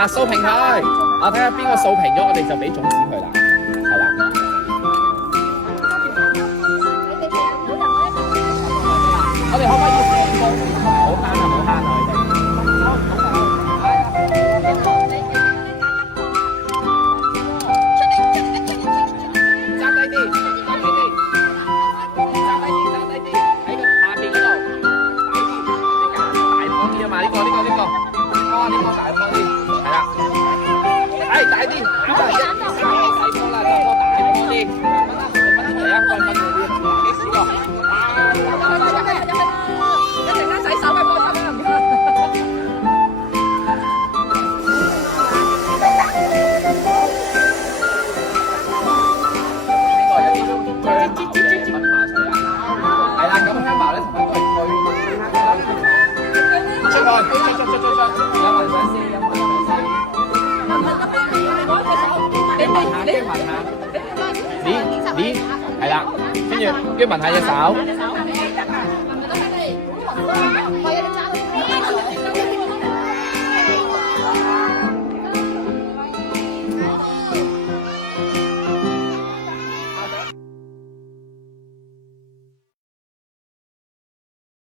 啦，掃平佢。我睇下邊個掃平咗，我哋就俾種子佢啦。係啦。我哋可唔可以成個？唔好慳啊！唔好慳啊！揸低啲，揸低啲，揸低啲，揸低啲，喺個下邊嗰度，大啲，你揀大顆啲啊嘛！呢個，哦，呢個大顆啲，係啦，大啲，咁啊，細顆啦，就個大顆啲，嚟啊，分啲，幾時個？一陣間洗手嘅，幫手啦，唔該。你係啦，跟住聞下隻手。